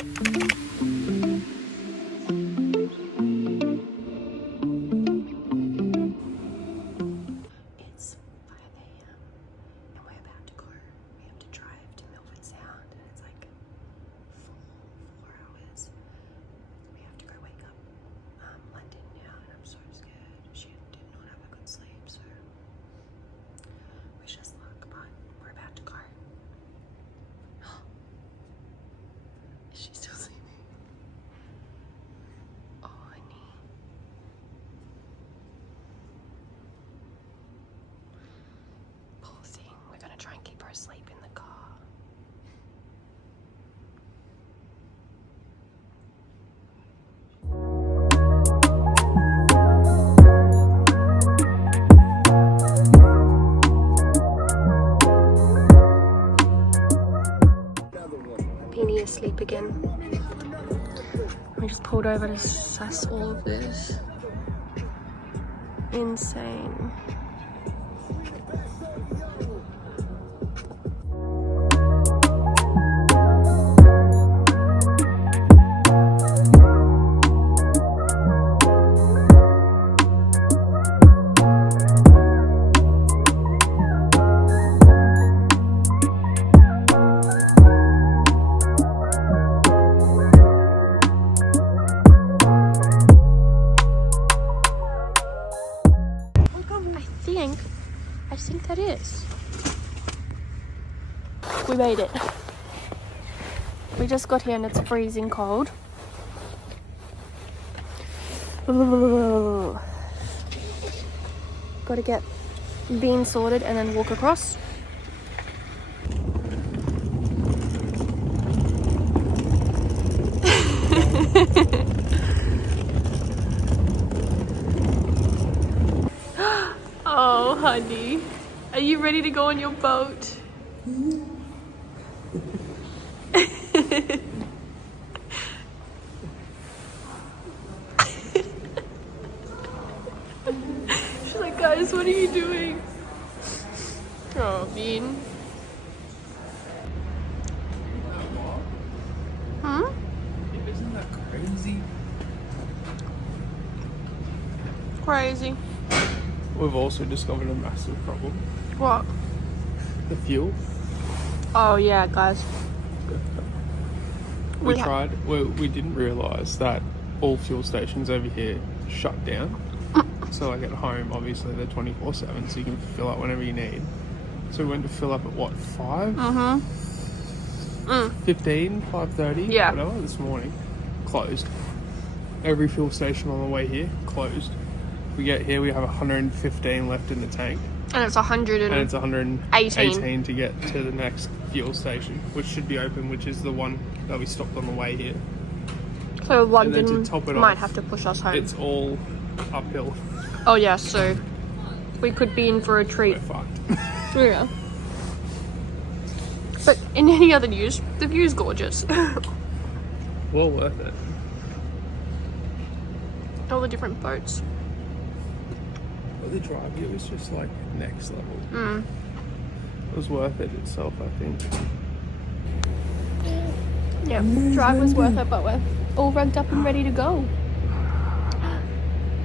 It's 5 a.m. and we're about to go. We have to drive to Milford Sound and it's like 4 hours. We have to go wake up London now and I'm so scared. She did not have a good sleep, so wish us luck, but we're about to go. Is she still sleeping? Oh, honey. Poor thing. We're gonna try and keep her asleep in the car. Beanie asleep again. We just pulled over to suss all of this. Insane. I think that is. We made it. We just got here and it's freezing cold. Got to get Bean sorted and then walk across. Oh, honey. Are you ready to go on your boat? She's like, guys, what are you doing? Oh, Bean. Huh? Isn't that crazy? Crazy. We've also discovered a massive problem. What? The fuel. Oh, yeah, guys. We didn't realise that all fuel stations over here shut down. So like at home, obviously they're 24/7, so you can fill up whenever you need. So we went to fill up at what, 5? 15, 5:30, Yeah. whatever, this morning. Closed. Every fuel station on the way here, closed. We get here, we have 115 left in the tank. And it's 118 to get to the next fuel station, which should be open, which is the one that we stopped on the way here. So London to top it might off, have to push us home. It's all uphill. Oh yeah, so we could be in for a treat. We're fucked. Yeah. But in any other news, the view's gorgeous. Well worth it. All the different boats. But the drive here was just like next level. Mm. It was worth it itself, I think. Yeah, drive was worth it, but we're all rugged up and ready to go.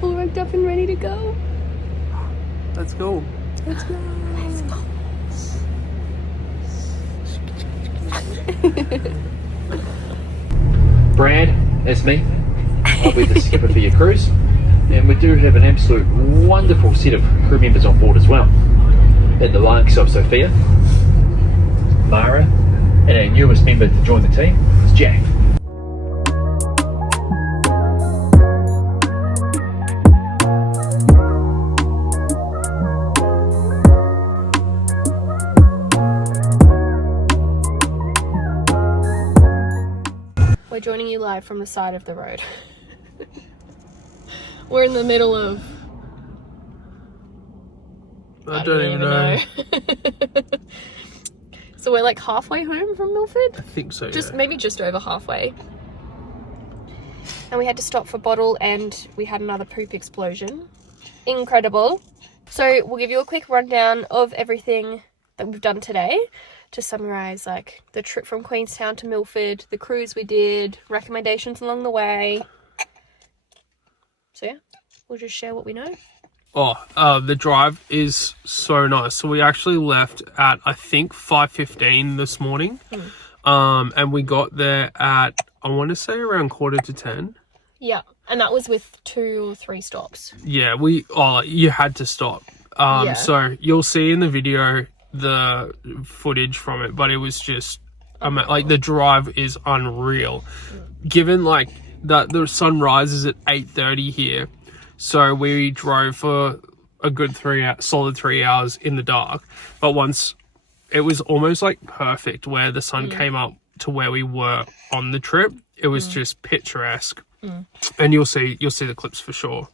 All rugged up and ready to go. Let's go. Let's go. Let's go. Brad, that's me. I'll be the skipper for your cruise. And we do have an absolute wonderful set of crew members on board as well. At the likes of Sophia, Mara, and our newest member to join the team is Jack. We're joining you live from the side of the road. We're in the middle of... I don't even know. So we're like halfway home from Milford? I think so, Maybe just over halfway. And we had to stop for bottle and we had another poop explosion. Incredible. So we'll give you a quick rundown of everything that we've done today. to summarize like the trip from Queenstown to Milford, the cruise we did, recommendations along the way. So yeah, we'll just share what we know. The drive is so nice. So we actually left at, I think, 5:15 this morning. And we got there at, I want to say, around 9:45. Yeah, and that was with 2 or 3 stops. Yeah, you had to stop. So you'll see in the video the footage from it, but it was just, like, the drive is unreal. Given, like, that the sun rises at 8:30 here, so we drove for a good solid 3 hours in the dark. But once, it was almost like perfect where the sun came up to where we were on the trip. It was just picturesque. And you'll see the clips for sure.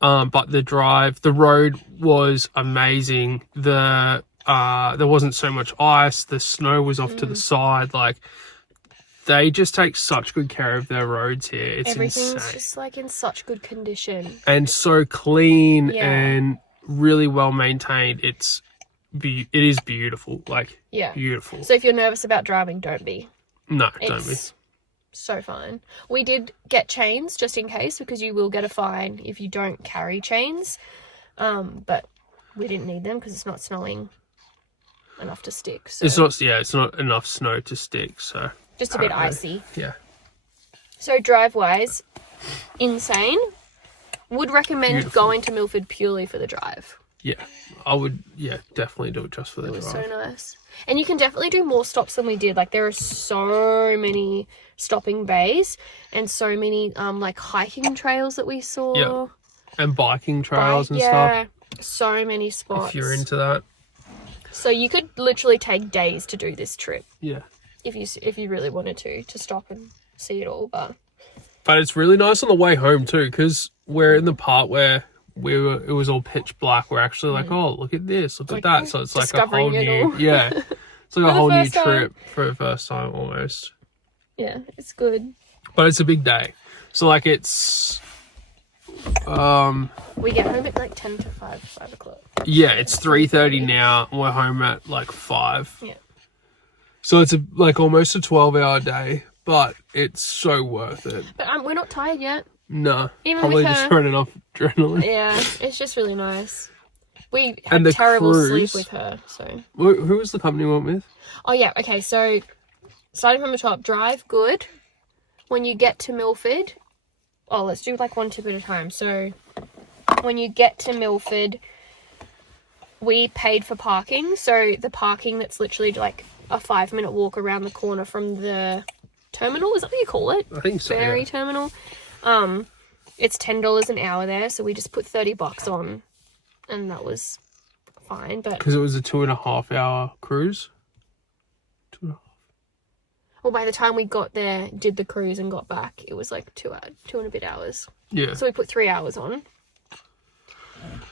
But the road was amazing. There wasn't so much ice. The snow was off to the side. Like, they just take such good care of their roads here. It's Everything's insane. just like in such good condition. And so clean and really well maintained. It is beautiful. Like, beautiful. So if you're nervous about driving, don't be. No, don't be. So fine. We did get chains just in case, because you will get a fine if you don't carry chains. But we didn't need them because it's not snowing enough to stick. So. It's not enough snow to stick. So just a bit icy. Yeah. So drive wise, insane. Would recommend going to Milford purely for the drive. Yeah, I would. Yeah, definitely do it just for the drive. It was so nice. And you can definitely do more stops than we did. Like, there are so many stopping bays and so many like hiking trails that we saw. Yeah. And biking trails and stuff. Yeah, so many spots. If you're into that. So you could literally take days to do this trip. Yeah. If you really wanted to stop and see it all, but it's really nice on the way home too, because we're in the part where it was all pitch black. We're actually like, oh, look at this, look at that. So it's like a whole new, it's like a whole new trip for the first time almost. Yeah, it's good. But it's a big day. So like it's, we get home at like 10 to 5 o'clock. Yeah, it's 3:30 now. And we're home at like 5. Yeah. So it's like almost a 12-hour day, but it's so worth it. But we're not tired yet. No, Even probably with just running off adrenaline. Yeah, it's just really nice. We had And the terrible cruise, sleep with her, so. Who was the company we went with? Oh yeah, okay, so starting from the top, drive good. When you get to Milford, let's do like one tip at a time. So when you get to Milford, we paid for parking. So the parking that's literally like a 5-minute walk around the corner from the terminal, is that what you call it? I think so. Ferry terminal. It's $10 an hour there, so we just put $30 on, and that was fine. But because it was a 2.5-hour cruise. 2.5. Well, by the time we got there, did the cruise and got back, it was like 2 and a bit hours. Yeah. So we put 3 hours on,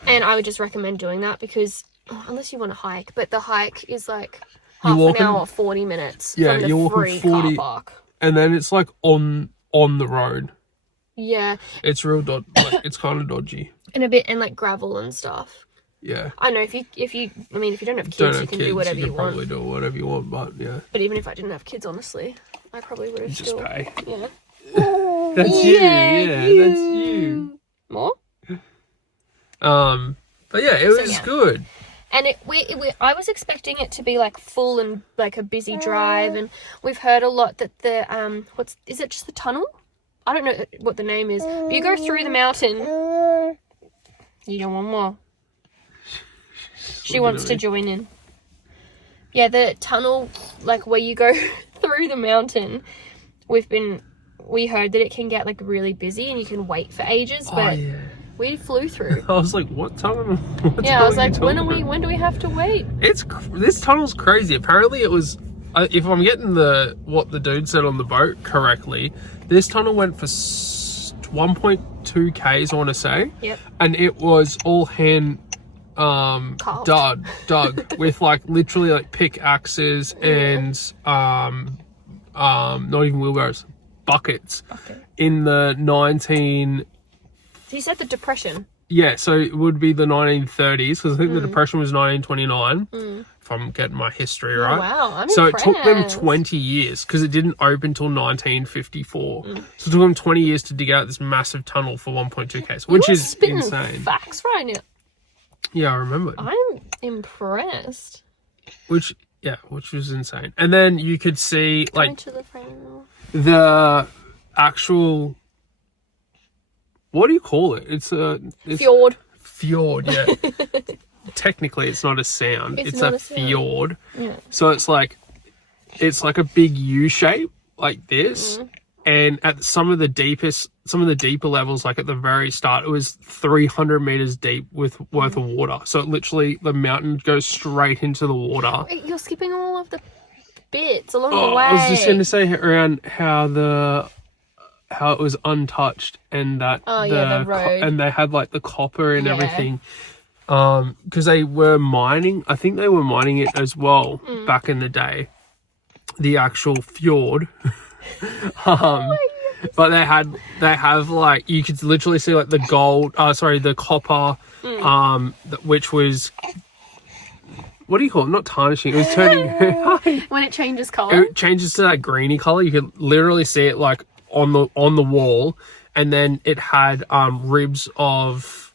and I would just recommend doing that because unless you want to hike, but the hike is like half an hour, 40 minutes. Yeah, from the you're free walking 40, car park. And then it's like on the road. Yeah. It's real it's kind of dodgy. And like gravel and stuff. Yeah. I know if you don't have kids, you can do whatever you want. Probably do whatever you want, but yeah. But even if I didn't have kids, honestly, I probably would have Just pay. Yeah. That's you. Yeah, that's you. More? But yeah, it was good. And I was expecting it to be like full and like a busy drive, and we've heard a lot that the is it just the tunnel? I don't know what the name is. But you go through the mountain. You don't want more. She wants to join in. Yeah, the tunnel, like where you go through the mountain, we heard that it can get like really busy and you can wait for ages, but we flew through. I was like, what tunnel? I was like, when do we have to wait? This tunnel's crazy. Apparently it was, if I'm getting what the dude said on the boat correctly, this tunnel went for 1.2 Ks, I want to say. Yep. And it was all hand dug with like literally like pickaxes and not even wheelbarrows, buckets. In the 19... He said the Depression. Yeah, so it would be the 1930s, because I think the Depression was 1929, if I'm getting my history right. Wow, I'm So impressed. it took them 20 years, because it didn't open until 1954. So it took them 20 years to dig out this massive tunnel for 1.2 k's, which You're is spitting insane. facts right now. Yeah, I remember. I'm impressed. Which was insane. And then you could see, Going like, to the frame. the actual... What do you call it? It's Fjord. Fjord, yeah. Technically, it's not a sound. It's not a a sound. fjord. Yeah. So it's like a big U shape like this. And at some of the deeper levels, like at the very start, it was 300 meters deep worth of water. So it literally, the mountain goes straight into the water. Wait, you're skipping all of the bits along the way. I was just going to say around how it was untouched, and that the road. and they had like the copper and everything, because they were mining. I think they were mining it as well back in the day, the actual fjord. But they have like, you could literally see like the copper, which was, what do you call it? Not tarnishing. It was turning. When it changes colour. It changes to that greeny color. You could literally see it like on the wall, and then it had ribs of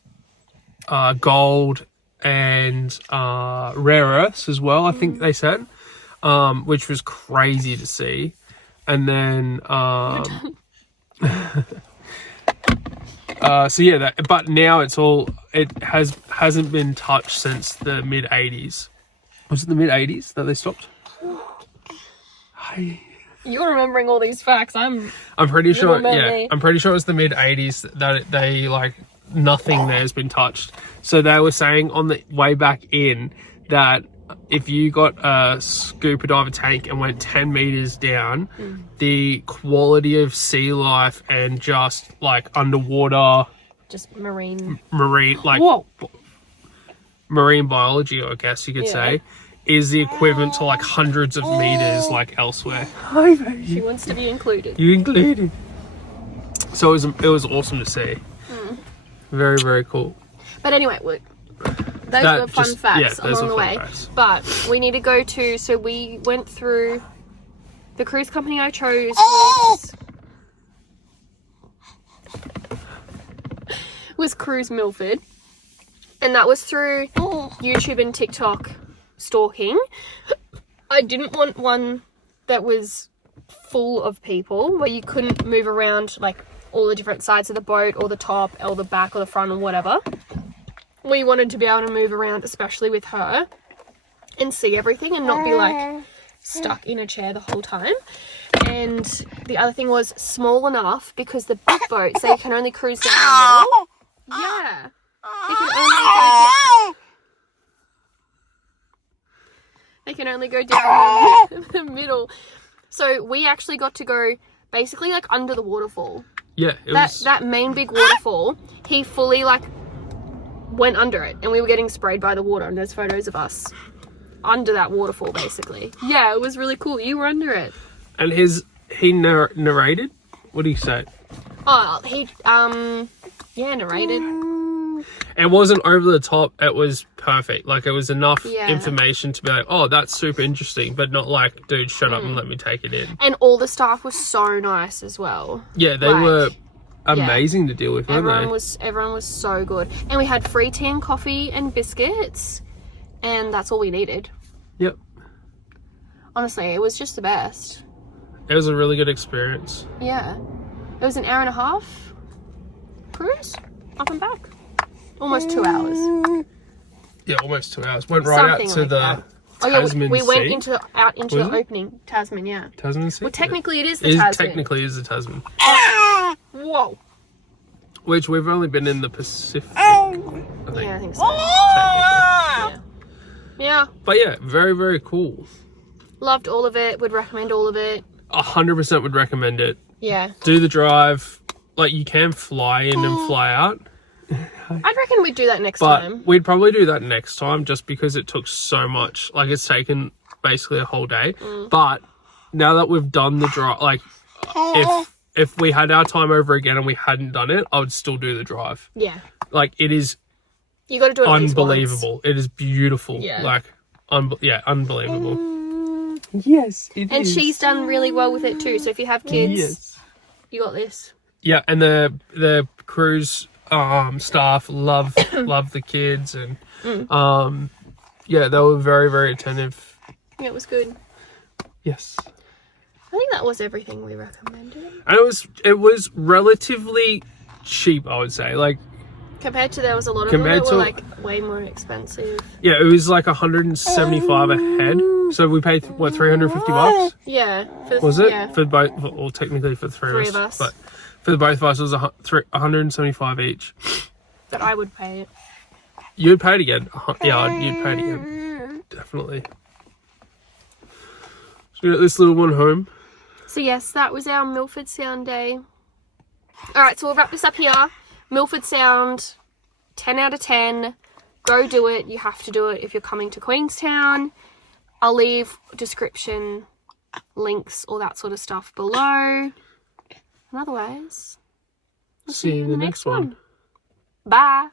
gold and rare earths as well, I think they said, which was crazy to see. And then so yeah, but now it hasn't been touched since the mid 80s. Was it the mid 80s that they stopped? You're remembering all these facts. I'm pretty sure. remember Yeah, me. I'm pretty sure it was the mid 80s that they like nothing there has been touched. So they were saying on the way back in that if you got a scuba diver tank and went 10 meters down, the quality of sea life and just like underwater, just marine, like marine biology, I guess you could say, is the equivalent to like hundreds of meters like elsewhere. Hi, baby. She wants to be included. You included. So it was awesome to see. Very, very cool. But anyway, look, those were fun facts along the way. Facts. But we need to go to, so we went through, the cruise company I chose was Cruise Milford. And that was through YouTube and TikTok stalking. I didn't want one that was full of people, where you couldn't move around like all the different sides of the boat, or the top, or the back, or the front, or whatever. We wanted to be able to move around, especially with her, and see everything and not be like stuck in a chair the whole time. And the other thing was small enough, because the big boats, they can only cruise down the middle. Yeah. They can only go down the middle. So we actually got to go basically like under the waterfall. Yeah, That main big waterfall, he fully like went under it, and we were getting sprayed by the water, and there's photos of us under that waterfall basically. Yeah, it was really cool. You were under it. And he narrated? What do you say? Oh, he narrated. It wasn't over the top. It was perfect. Like, it was enough Yeah. information to be like, oh, that's super interesting, but not like, dude, shut up and let me take it in. And all the staff was so nice as well. Yeah, they Like, were amazing to deal with, weren't they? Everyone was so good. And we had free tea and coffee and biscuits, and that's all we needed. Yep. Honestly, it was just the best. It was a really good experience. Yeah. It was an hour and a half cruise, up and back. Almost 2 hours. Yeah, almost 2 hours. Went right Something out to like the that. Tasman we went Sea. out into Was the it? opening Tasman, yeah. Tasman Sea? Well, technically it is Yeah. the Tasman. Technically is the Tasman. Whoa. Which we've only been in the Pacific, I think. Yeah, I think so. Technically. Yeah. But yeah, very, very cool. Loved all of it. Would recommend all of it. 100% would recommend it. Yeah. Do the drive. Like, you can fly in and fly out. I'd reckon we'd do that next But time. we'd probably do that next time, just because it took so much. Like, it's taken basically a whole day. But now that we've done the drive, like, if we had our time over again and we hadn't done it, I would still do the drive. Yeah. Like, it is You got to do it at least once. unbelievable. It is beautiful. Yeah. Like, unbelievable. Yes, it And she's done really well with it too. So if you have kids, Yes. you got this. Yeah, and the cruise staff love the kids, and yeah, they were very, very attentive. Yeah, it was good. Yes. I think that was everything we recommended. And it was relatively cheap, I would say. Like, Compared to there was a lot of them that Compared were to- like way more expensive. yeah, it was like 175 a head. So we paid what, $350? Yeah. Was it? Yeah. For both, well, technically for the three of us. But for the both of us, it was 175 each. But I would pay it. You'd pay it again. Yeah, you'd pay it again. Definitely. So we got this little one home. So yes, that was our Milford Sound day. Alright, so we'll wrap this up here. Milford Sound, 10 out of 10. Go do it. You have to do it if you're coming to Queenstown. I'll leave description, links, all that sort of stuff below. And otherwise, we'll see you in the next one. Bye.